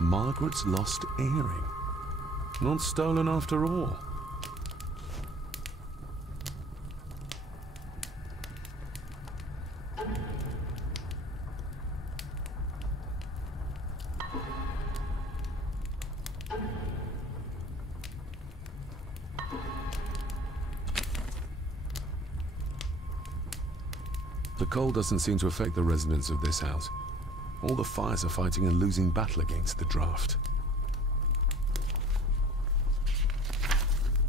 Margaret's lost earring. Not stolen after all. The cold doesn't seem to affect the residents of this house. All the fires are fighting a losing battle against the draft.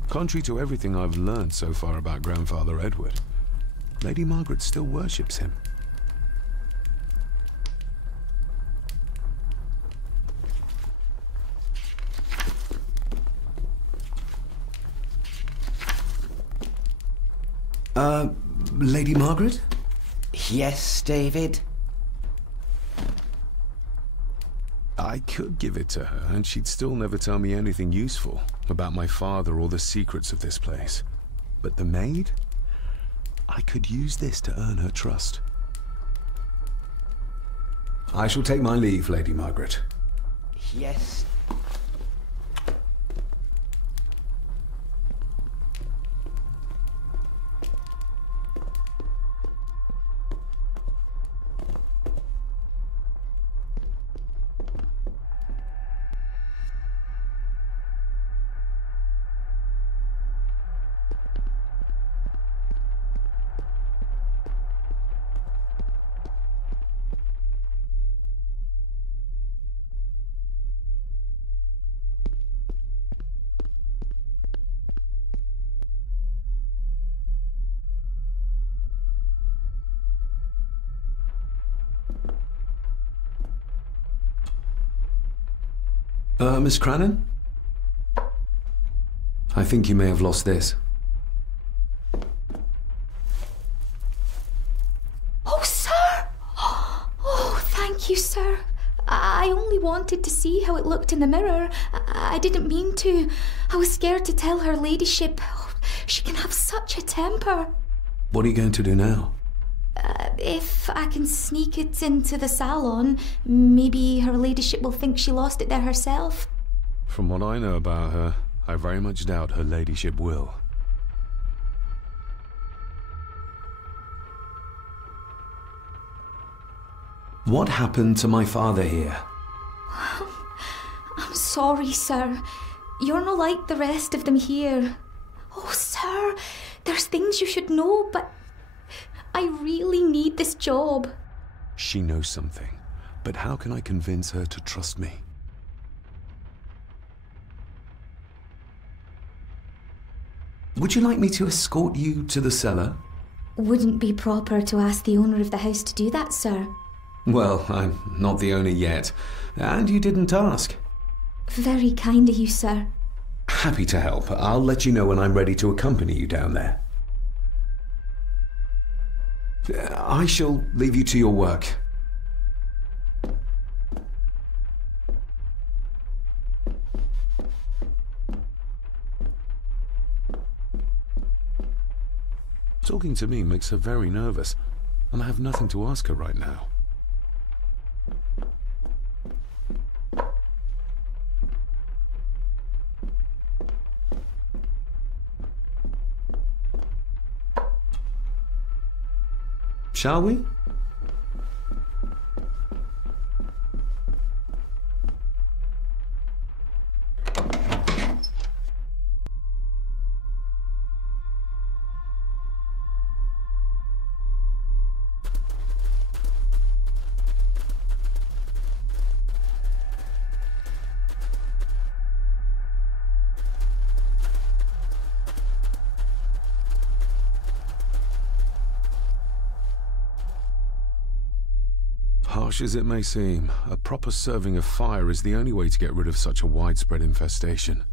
Contrary to everything I've learned so far about Grandfather Edward, Lady Margaret still worships him. Lady Margaret? Yes, David? I could give it to her, and she'd still never tell me anything useful about my father or the secrets of this place. But the maid? I could use this to earn her trust. I shall take my leave, Lady Margaret. Yes. Miss Crannan? I think you may have lost this. Oh, sir! Oh, thank you, sir. I only wanted to see how it looked in the mirror. I didn't mean to. I was scared to tell her ladyship. Oh, she can have such a temper. What are you going to do now? If I can sneak it into the salon, maybe her ladyship will think she lost it there herself. From what I know about her, I very much doubt her ladyship will. What happened to my father here? I'm sorry, sir. You're not like the rest of them here. Oh, sir, there's things you should know, but I really need this job. She knows something, but how can I convince her to trust me? Would you like me to escort you to the cellar? Wouldn't be proper to ask the owner of the house to do that, sir. Well, I'm not the owner yet, and you didn't ask. Very kind of you, sir. Happy to help. I'll let you know when I'm ready to accompany you down there. I shall leave you to your work. Talking to me makes her very nervous, and I have nothing to ask her right now. Shall we? Harsh as it may seem, a proper serving of fire is the only way to get rid of such a widespread infestation.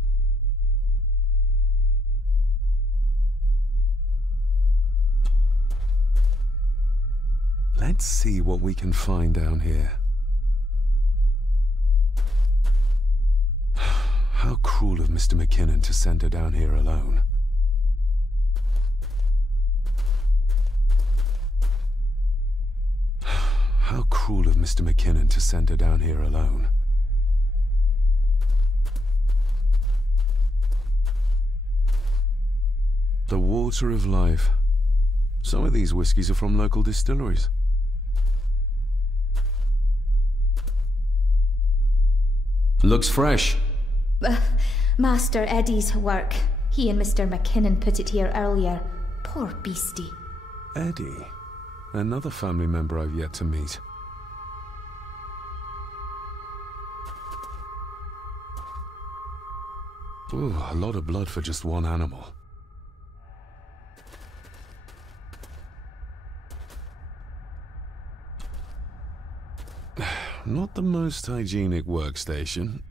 Let's see what we can find down here. How cruel of Mr. McKinnon to send her down here alone. How cruel of Mr. McKinnon to send her down here alone. The water of life. Some of these whiskies are from local distilleries. Looks fresh. Master Eddie's work. He and Mr. McKinnon put it here earlier. Poor beastie. Eddie? Another family member I've yet to meet. Ooh, a lot of blood for just one animal. Not the most hygienic workstation.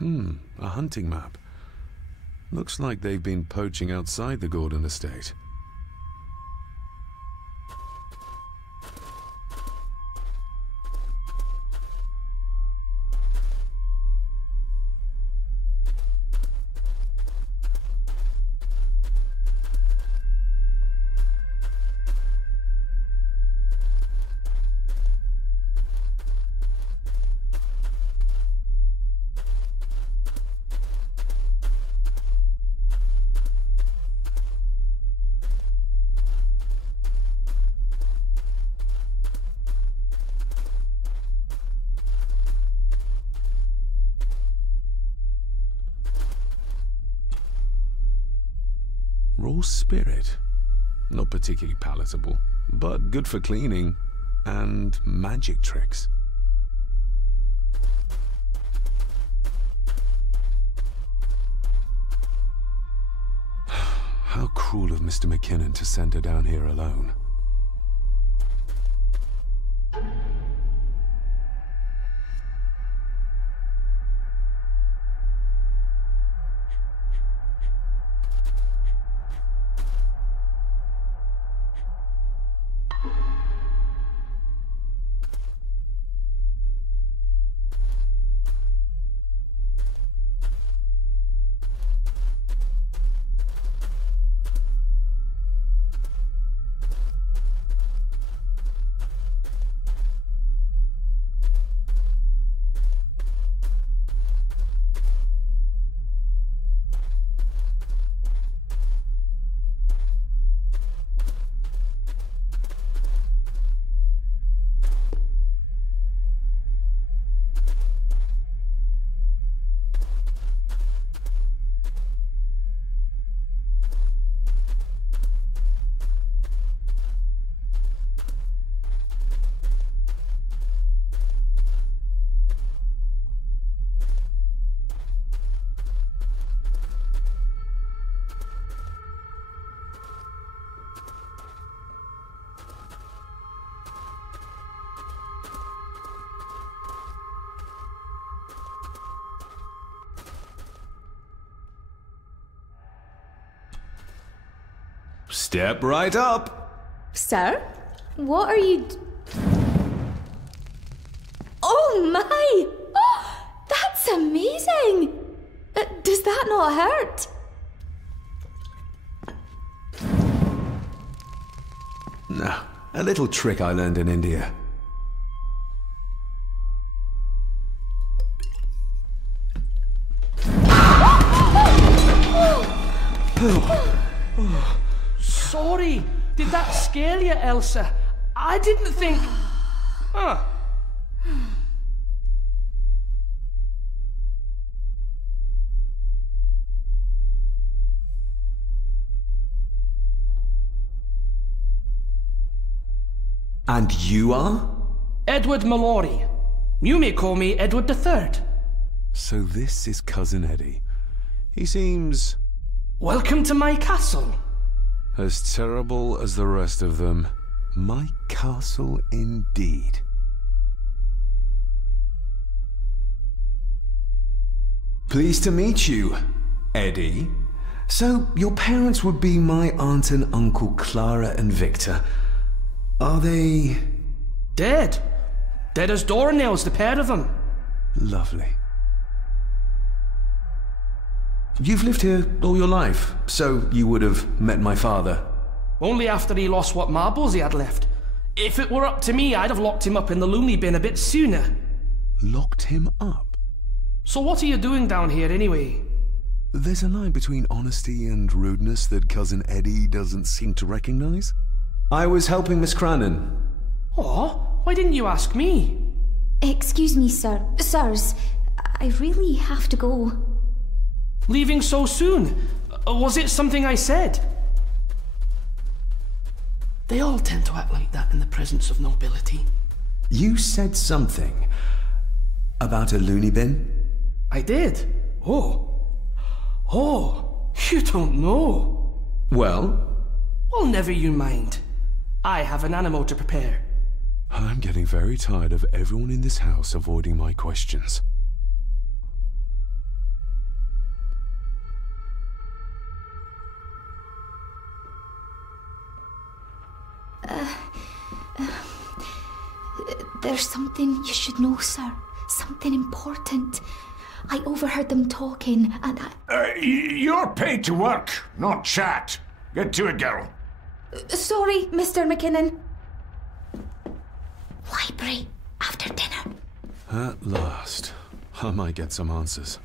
A hunting map. Looks like they've been poaching outside the Gordon estate. Raw spirit. Not particularly palatable, but good for cleaning and magic tricks. How cruel of Mr. McKinnon to send her down here alone. Step right up. Sir? What are you... Oh my! Oh, that's amazing! Does that not hurt? No, a little trick I learned in India. Sorry, did that scare you, Elsa? I didn't think... Huh. And you are? Edward Mallory. You may call me Edward III. So this is Cousin Eddie. He seems... Welcome to my castle. as terrible as the rest of them. My castle indeed. Pleased to meet you, Eddie. So, your parents would be my aunt and uncle Clara and Victor. Are they... Dead. Dead as doornails, the pair of them. Lovely. You've lived here all your life, so you would have met my father. Only after he lost what marbles he had left. If it were up to me, I'd have locked him up in the loony bin a bit sooner. Locked him up? So what are you doing down here anyway? There's a line between honesty and rudeness that Cousin Eddie doesn't seem to recognize. I was helping Miss Crannan. Oh, why didn't you ask me? Excuse me, sir. Sirs, I really have to go. Leaving so soon? Was it something I said? They all tend to act like that in the presence of nobility. You said something about a loony bin? I did? Oh, you don't know. Well? Well, never you mind. I have an animal to prepare. I'm getting very tired of everyone in this house avoiding my questions. There's something you should know, sir. Something important. I overheard them talking, and You're paid to work, not chat. Get to it, girl. Sorry, Mr. McKinnon. Library, after dinner. At last, I might get some answers.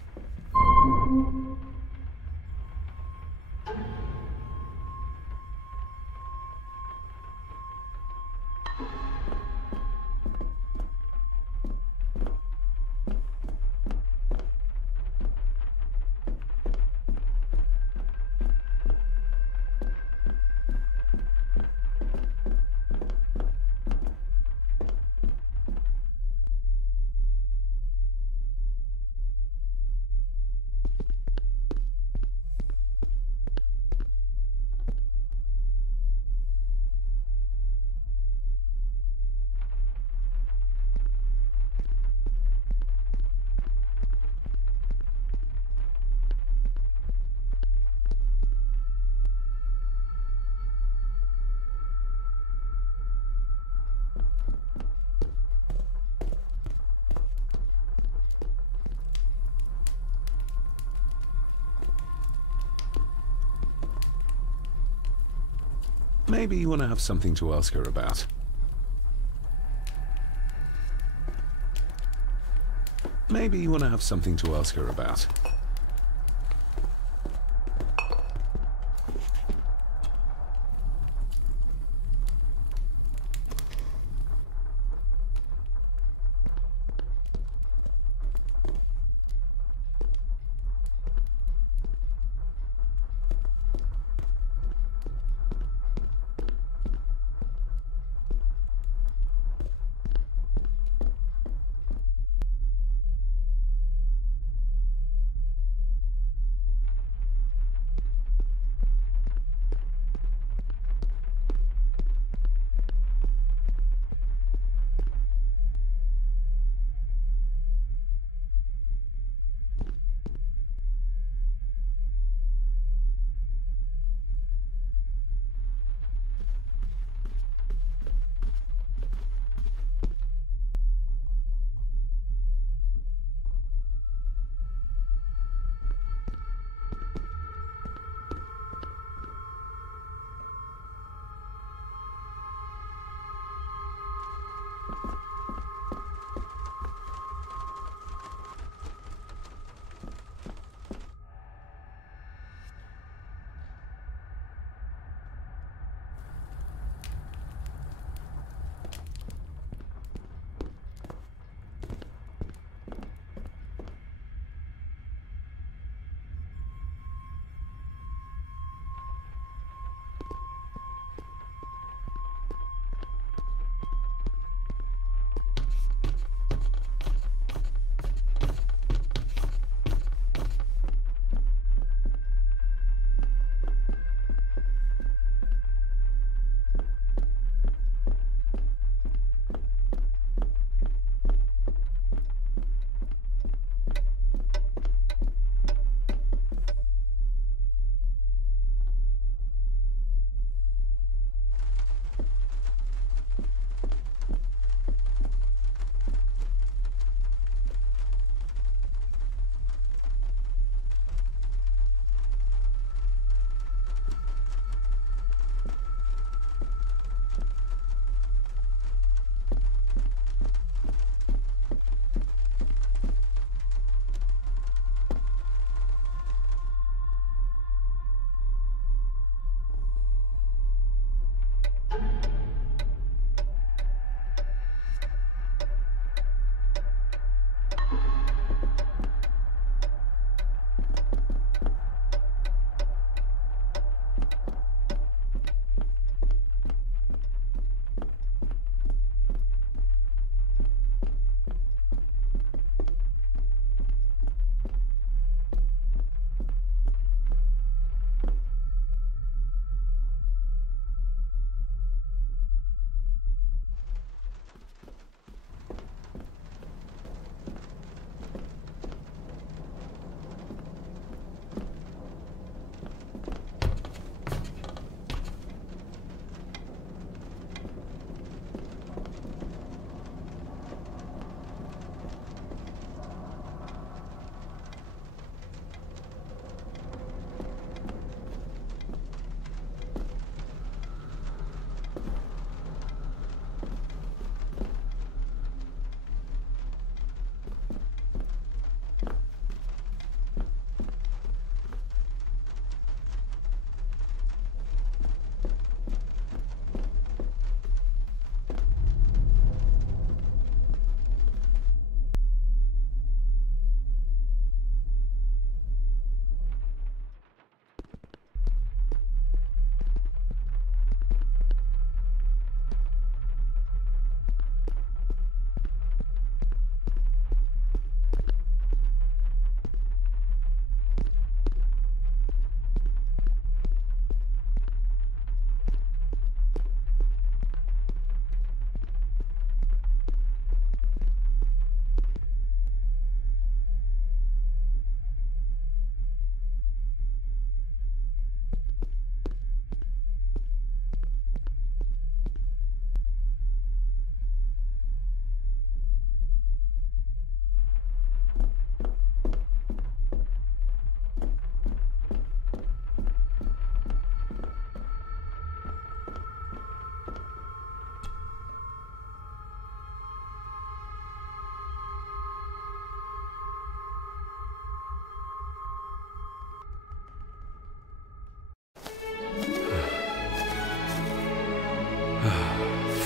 Maybe you want to have something to ask her about. Maybe you want to have something to ask her about.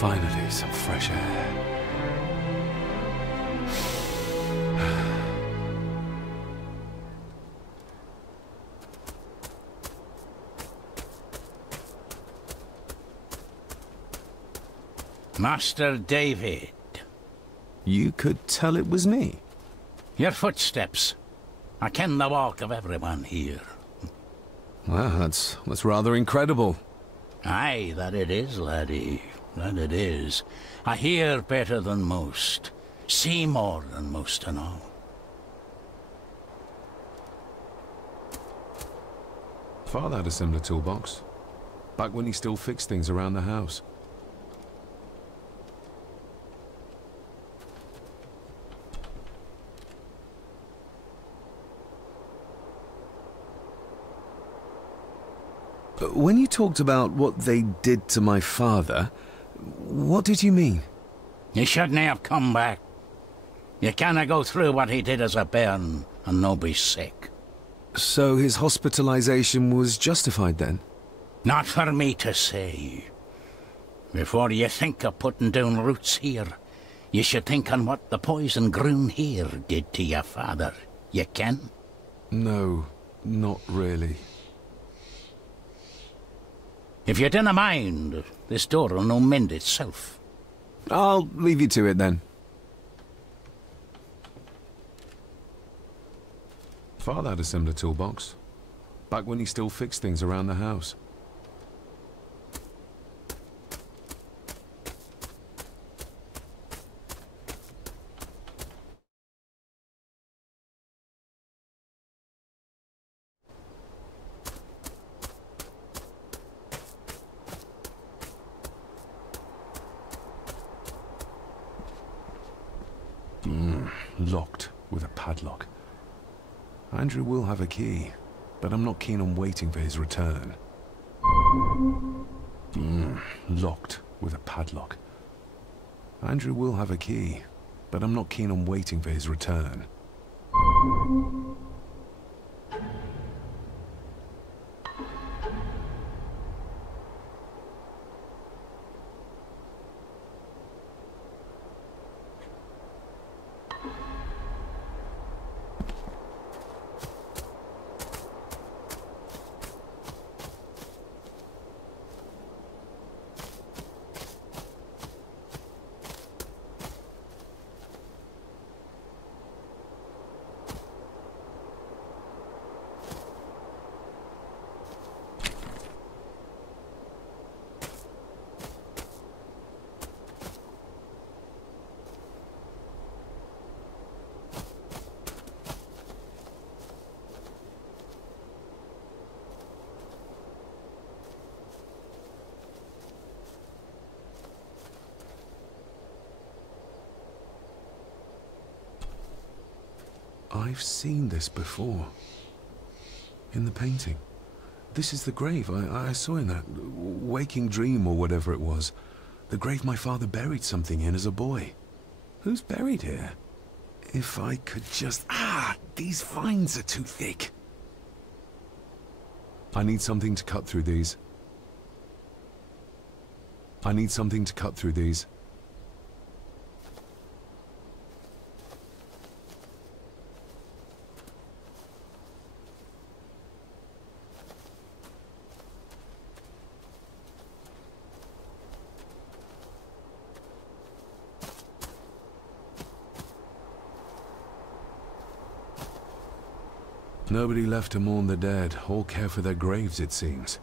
Finally, some fresh air. Master David. You could tell it was me. Your footsteps. I ken the walk of everyone here. Well, that's rather incredible. Aye, that it is, laddie. That it is. I hear better than most. See more than most and all. Father had a similar toolbox. Back when he still fixed things around the house. When you talked about what they did to my father, what did you mean? You shouldn't have come back. You canna go through what he did as a bairn and no be sick. So his hospitalization was justified then? Not for me to say. Before you think of putting down roots here, you should think on what the poison grown here did to your father. You ken? No, not really. If you dinna mind, this door'll no mend itself. I'll leave you to it then. Father had a similar toolbox. Back when he still fixed things around the house. Locked with a padlock. Andrew will have a key, but I'm not keen on waiting for his return. Locked with a padlock. Andrew will have a key, but I'm not keen on waiting for his return. I've seen this before. In the painting. This is the grave I saw in that waking dream or whatever it was. The grave my father buried something in as a boy. Who's buried here? If I could just... these vines are too thick. I need something to cut through these. I need something to cut through these. Nobody left to mourn the dead, all care for their graves, it seems.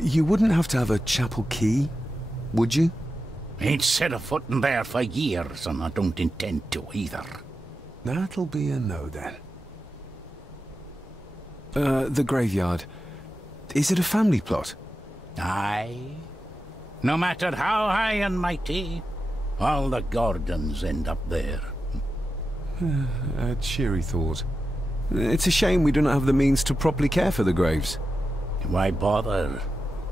You wouldn't have to have a chapel key, would you? Ain't set a foot in there for years, and I don't intend to either. That'll be a no then. The graveyard. Is it a family plot? Aye. No matter how high and mighty, all the Gordons end up there. A cheery thought. It's a shame we do not have the means to properly care for the graves. Why bother?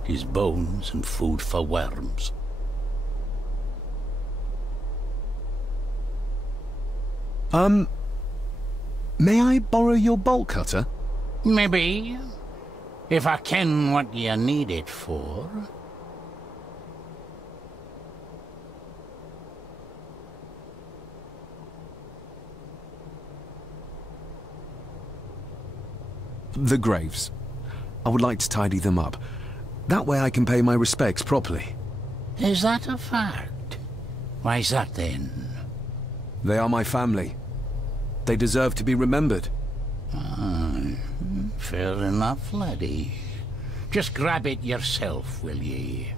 His bones and food for worms. May I borrow your bolt cutter? Maybe. If I ken what you need it for. The graves. I would like to tidy them up. That way I can pay my respects properly. Is that a fact? Why's that then? They are my family. They deserve to be remembered. Fair enough, laddie. Just grab it yourself, will ye?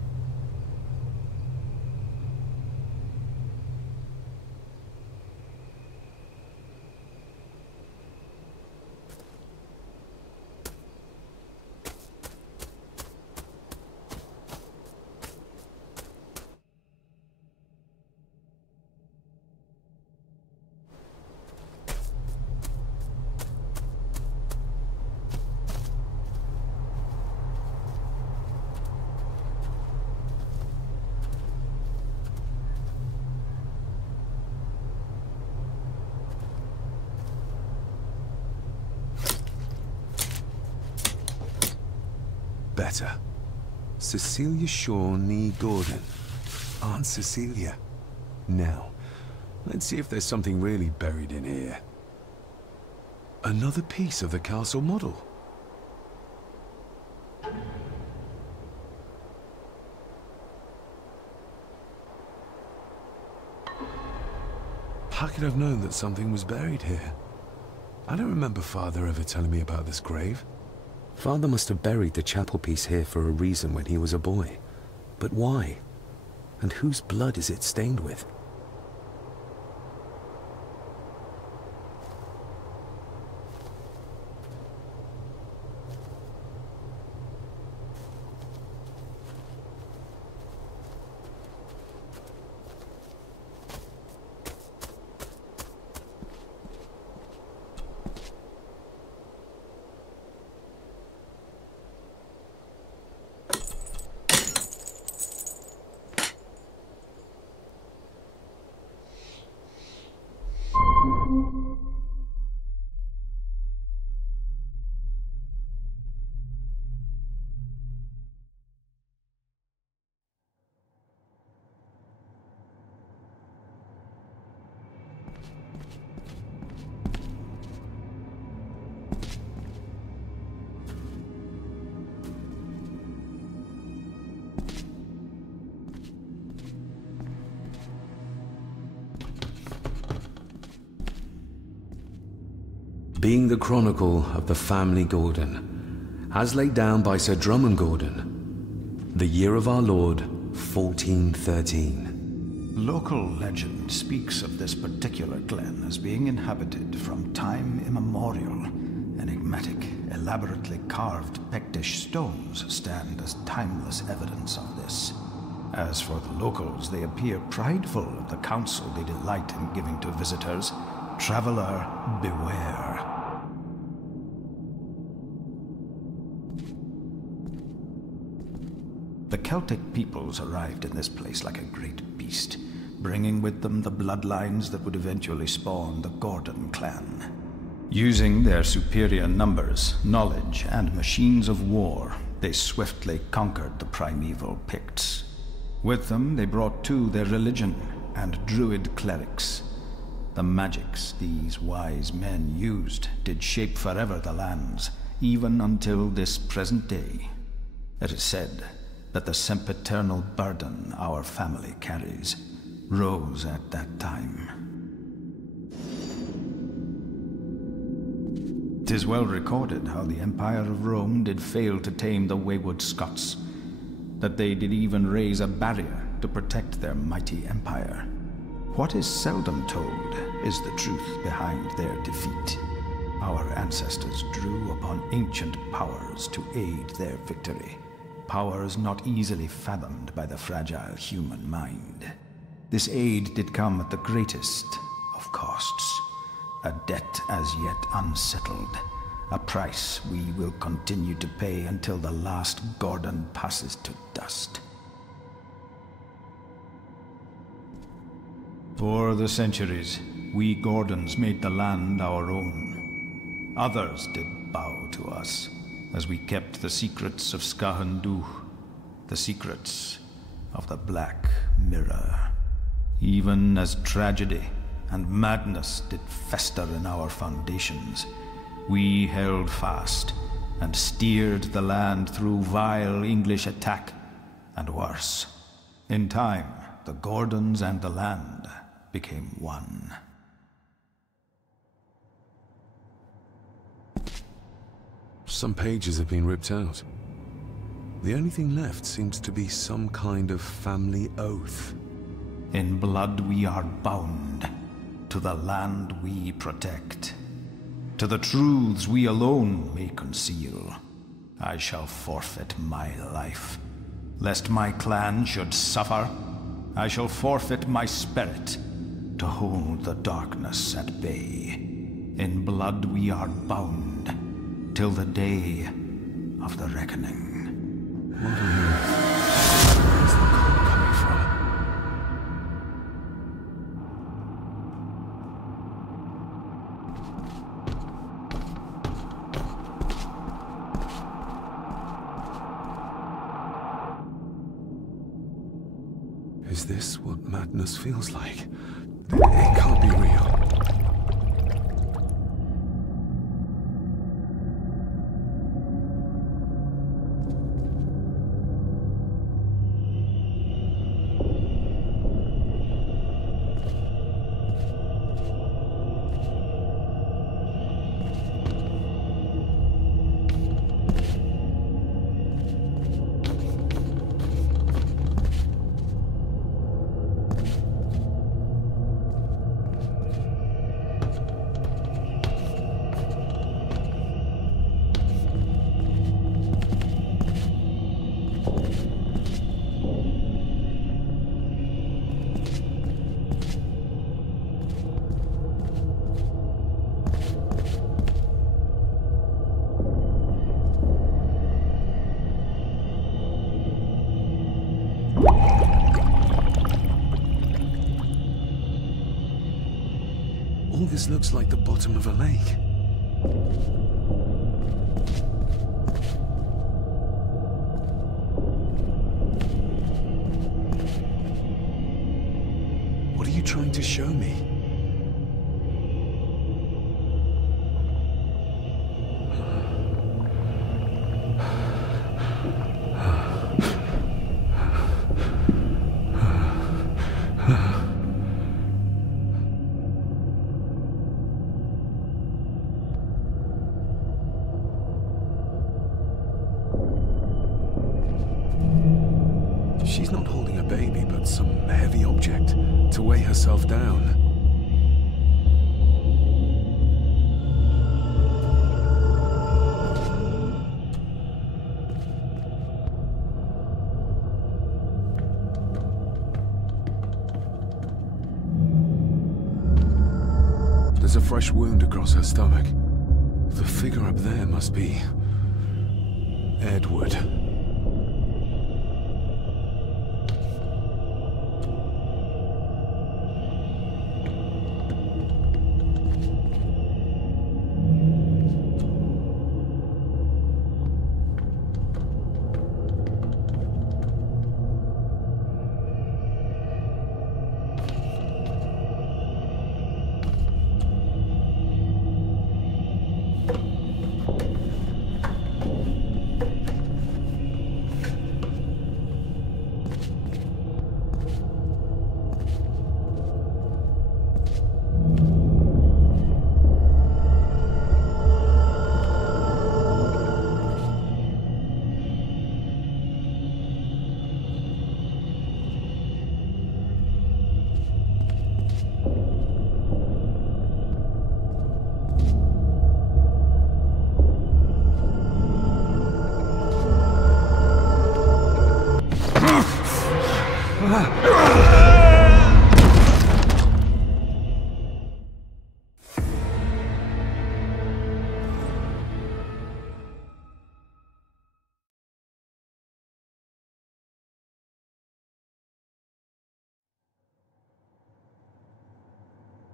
Better. Cecilia Shaw nee Gordon. Aunt Cecilia. Now, let's see if there's something really buried in here. Another piece of the castle model. How could I have known that something was buried here? I don't remember Father ever telling me about this grave. Father must have buried the chapel piece here for a reason when he was a boy. But why? And whose blood is it stained with? Being the chronicle of the family Gordon, as laid down by Sir Drummond Gordon, the year of our Lord, 1413. Local legend speaks of this particular glen as being inhabited from time immemorial. Enigmatic, elaborately carved Pictish stones stand as timeless evidence of this. As for the locals, they appear prideful of the counsel they delight in giving to visitors. Traveler, beware. The Celtic peoples arrived in this place like a great beast, bringing with them the bloodlines that would eventually spawn the Gordon clan. Using their superior numbers, knowledge, and machines of war, they swiftly conquered the primeval Picts. With them, they brought too their religion and druid clerics. The magics these wise men used did shape forever the lands, even until this present day. It is said that the sempiternal burden our family carries rose at that time. 'Tis well recorded how the Empire of Rome did fail to tame the wayward Scots, that they did even raise a barrier to protect their mighty empire. What is seldom told is the truth behind their defeat. Our ancestors drew upon ancient powers to aid their victory. Powers not easily fathomed by the fragile human mind. This aid did come at the greatest of costs. A debt as yet unsettled. A price we will continue to pay until the last Gordon passes to dust. For the centuries, we Gordons made the land our own. Others did bow to us, as we kept the secrets of Skahandu, the secrets of the Black Mirror. Even as tragedy and madness did fester in our foundations, we held fast and steered the land through vile English attack and worse. In time, the Gordons and the land became one. Some pages have been ripped out. The only thing left seems to be some kind of family oath. In blood we are bound to the land we protect. To the truths we alone may conceal. I shall forfeit my life. Lest my clan should suffer, I shall forfeit my spirit to hold the darkness at bay. In blood we are bound till the day of the reckoning. What on earth? Where's the call coming from? Is this what madness feels like? It can't be real. All this looks like the bottom of a lake. What are you trying to show me? She's not holding a baby, but some heavy object to weigh herself down. There's a fresh wound across her stomach. The figure up there must be Edward.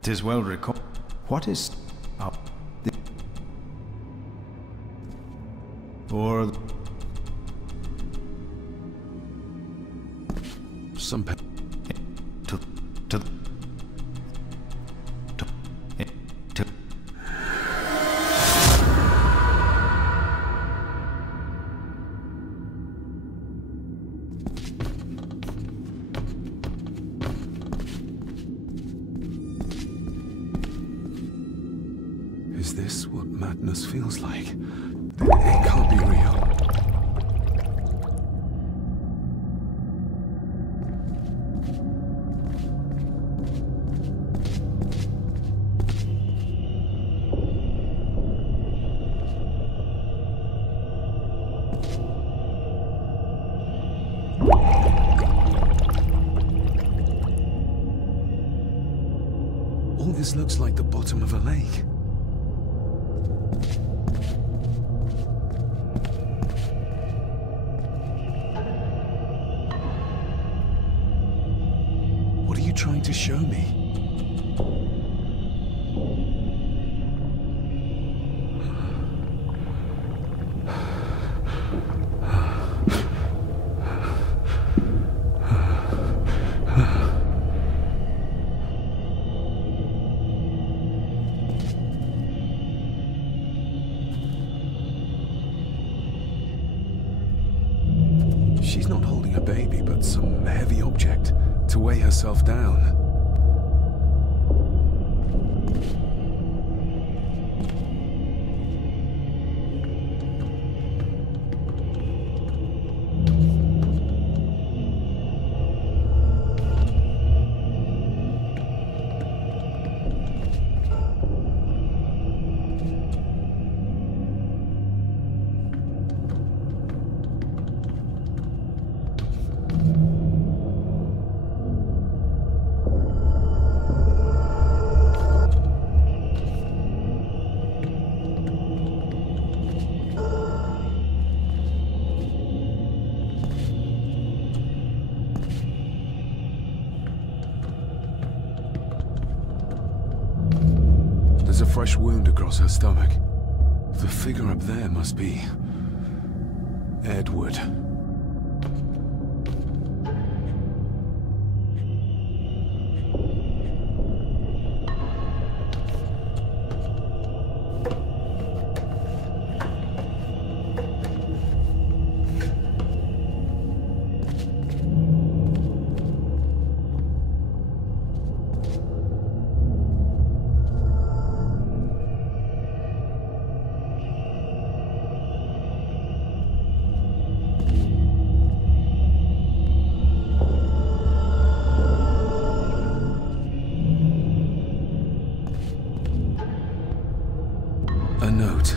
It is well recorded. What is up? Or some to Is this what madness feels like? It can't be real. All this looks like the bottom of a lake. What are you trying to show me? She's not holding a baby, but some heavy object to weigh herself down. There's a fresh wound across her stomach. The figure up there must be Edward. A note.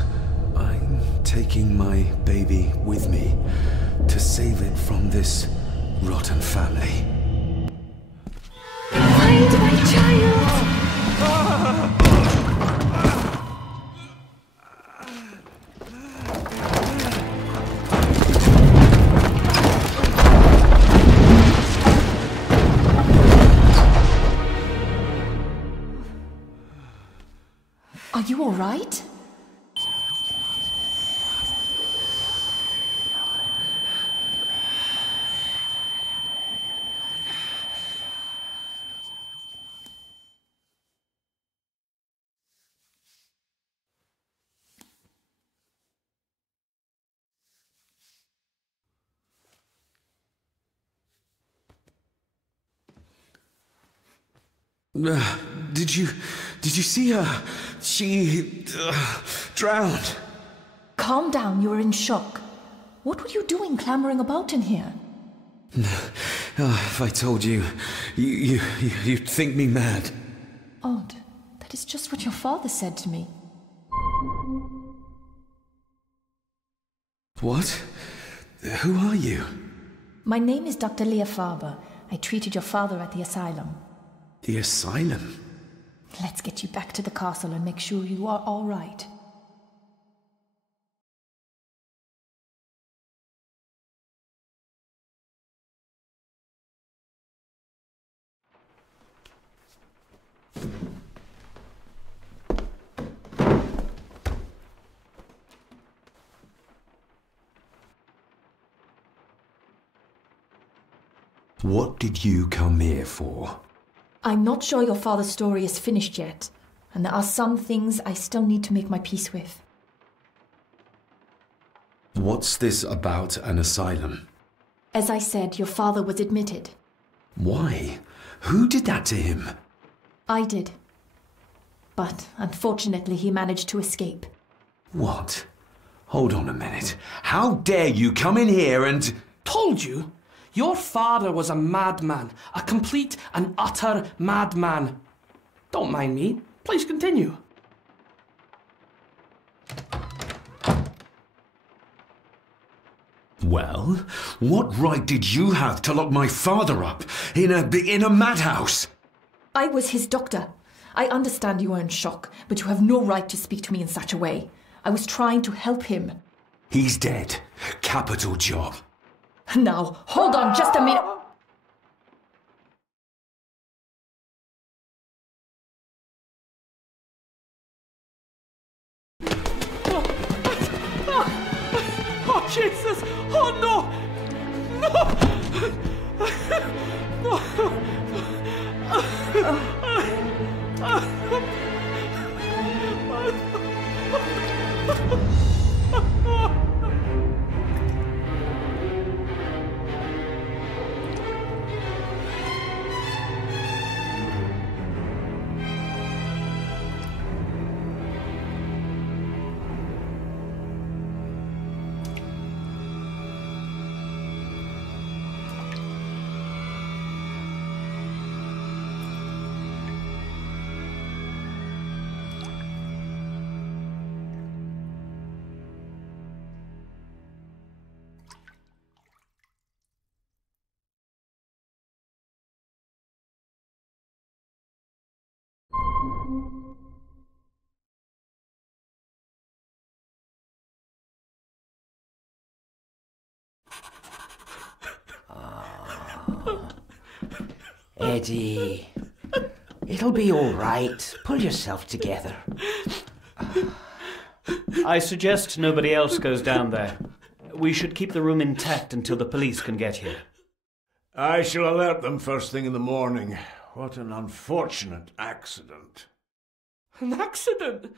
I'm taking my baby with me to save it from this rotten family. Find my child! Are you all right? Did you see her? She drowned. Calm down, you're in shock. What were you doing clambering about in here? If I told you, you'd think me mad. Odd. That is just what your father said to me. What? Who are you? My name is Dr. Leah Faber. I treated your father at the asylum. The asylum? Let's get you back to the castle and make sure you are all right. What did you come here for? I'm not sure your father's story is finished yet, and there are some things I still need to make my peace with. What's this about an asylum? As I said, your father was admitted. Why? Who did that to him? I did. But unfortunately, he managed to escape. What? Hold on a minute. How dare you come in here and... Told you? Your father was a madman. A complete and utter madman. Don't mind me. Please continue. Well, what right did you have to lock my father up in a madhouse? I was his doctor. I understand you are in shock, but you have no right to speak to me in such a way. I was trying to help him. He's dead. Capital job. Now, hold on just a minute. Oh, Jesus! Oh, no! Eddie, it'll be all right. Pull yourself together. I suggest nobody else goes down there. We should keep the room intact until the police can get here. I shall alert them first thing in the morning. What an unfortunate accident. An accident?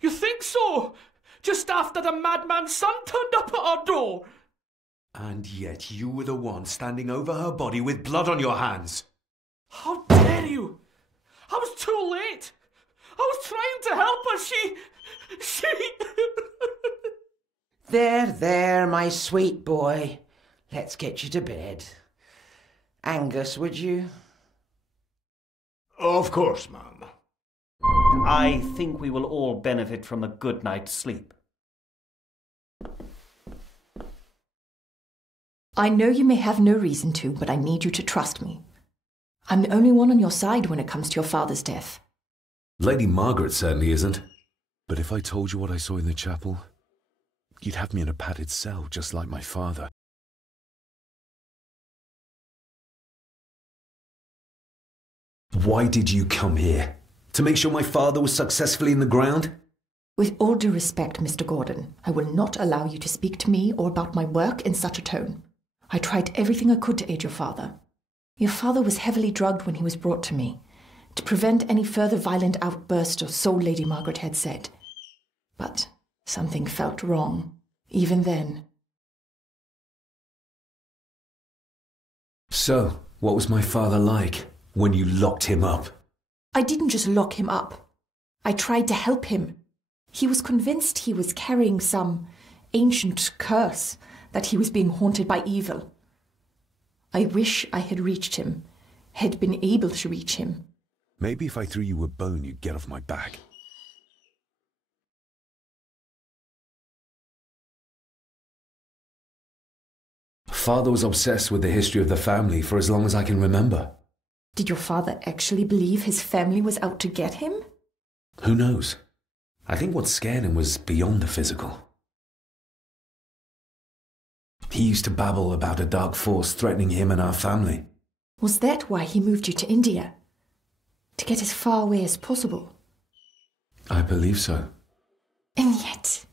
You think so? Just after the madman's son turned up at our door. And yet you were the one standing over her body with blood on your hands. How dare you? I was too late. I was trying to help her. She... There, my sweet boy. Let's get you to bed. Angus, would you? Of course, ma'am. I think we will all benefit from a good night's sleep. I know you may have no reason to, but I need you to trust me. I'm the only one on your side when it comes to your father's death. Lady Margaret certainly isn't. But if I told you what I saw in the chapel, you'd have me in a padded cell, just like my father. Why did you come here? To make sure my father was successfully in the ground? With all due respect, Mr. Gordon, I will not allow you to speak to me or about my work in such a tone. I tried everything I could to aid your father. Your father was heavily drugged when he was brought to me, to prevent any further violent outburst, or so Lady Margaret had said. But something felt wrong, even then. So, what was my father like when you locked him up? I didn't just lock him up. I tried to help him. He was convinced he was carrying some ancient curse, that he was being haunted by evil. I wish I had reached him, had been able to reach him. Maybe if I threw you a bone, you'd get off my back. Father was obsessed with the history of the family for as long as I can remember. Did your father actually believe his family was out to get him? Who knows? I think what scared him was beyond the physical. He used to babble about a dark force threatening him and our family. Was that why he moved you to India? To get as far away as possible? I believe so. And yet,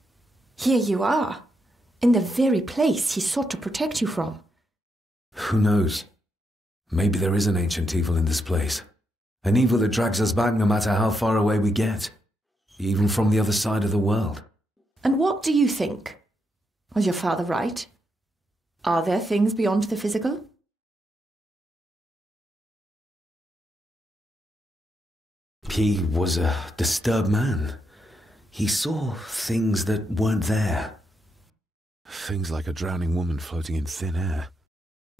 here you are, in the very place he sought to protect you from. Who knows? Maybe there is an ancient evil in this place. An evil that drags us back no matter how far away we get. Even from the other side of the world. And what do you think? Was your father right? Are there things beyond the physical? He was a disturbed man. He saw things that weren't there. Things like a drowning woman floating in thin air.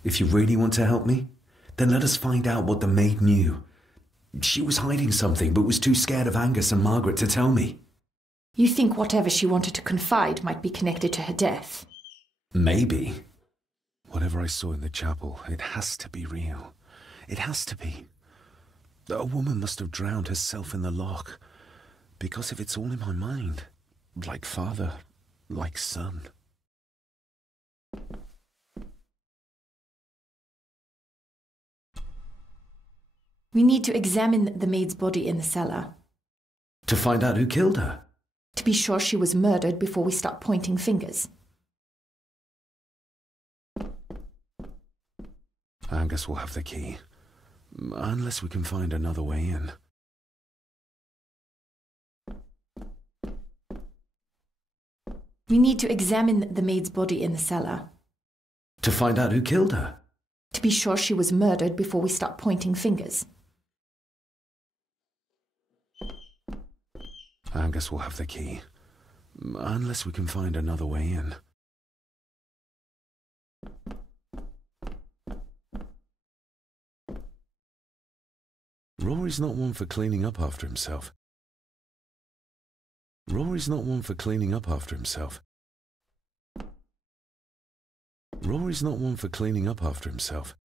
If you really want to help me, then let us find out what the maid knew. She was hiding something, but was too scared of Angus and Margaret to tell me. You think whatever she wanted to confide might be connected to her death? Maybe. Whatever I saw in the chapel, it has to be real. It has to be. A woman must have drowned herself in the loch. Because if it's all in my mind, like father, like son. We need to examine the maid's body in the cellar. To find out who killed her? To be sure she was murdered before we start pointing fingers. Angus will have the key. Unless we can find another way in. We need to examine the maid's body in the cellar. To find out who killed her? To be sure she was murdered before we start pointing fingers. Angus will have the key. Unless we can find another way in. Rory's not one for cleaning up after himself. Rory's not one for cleaning up after himself. Rory's not one for cleaning up after himself.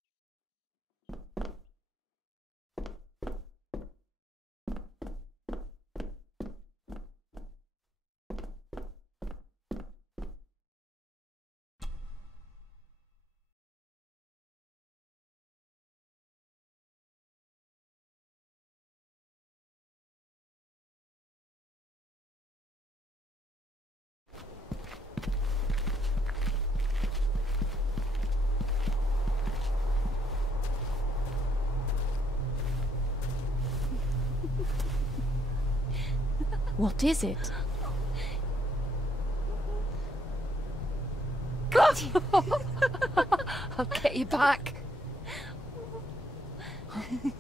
What is it? God! I'll get you back. You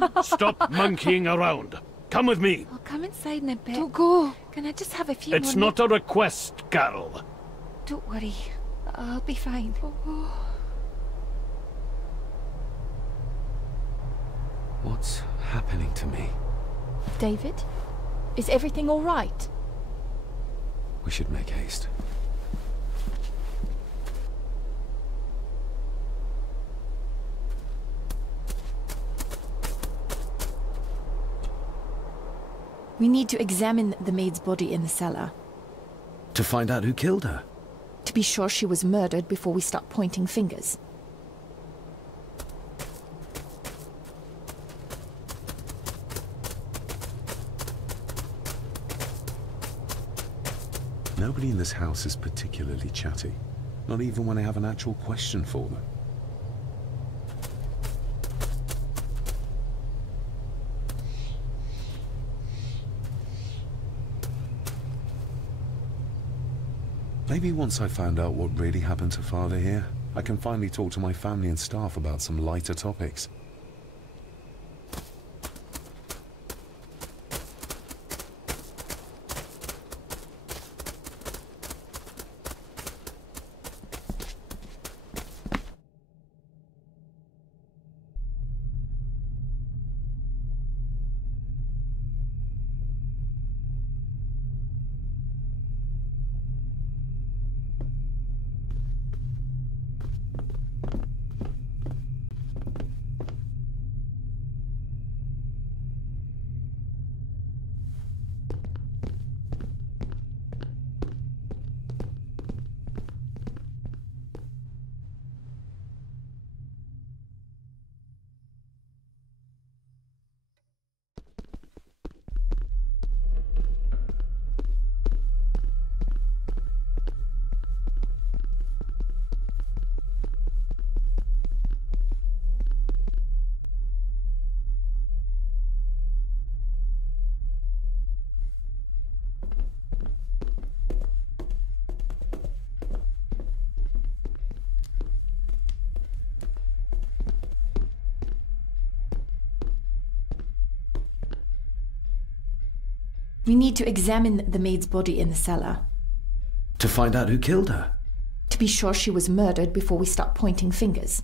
again! Stop monkeying around. Come with me. I'll come inside in a bit. Don't go. Can I just have a few It's more not a request, Carol. Don't worry. I'll be fine. What's happening to me? David? Is everything all right? We should make haste. We need to examine the maid's body in the cellar. To find out who killed her? To be sure she was murdered before we start pointing fingers. Nobody in this house is particularly chatty. Not even when I have an actual question for them. Maybe once I found out what really happened to Father here, I can finally talk to my family and staff about some lighter topics. We need to examine the maid's body in the cellar. To find out who killed her? To be sure she was murdered before we start pointing fingers.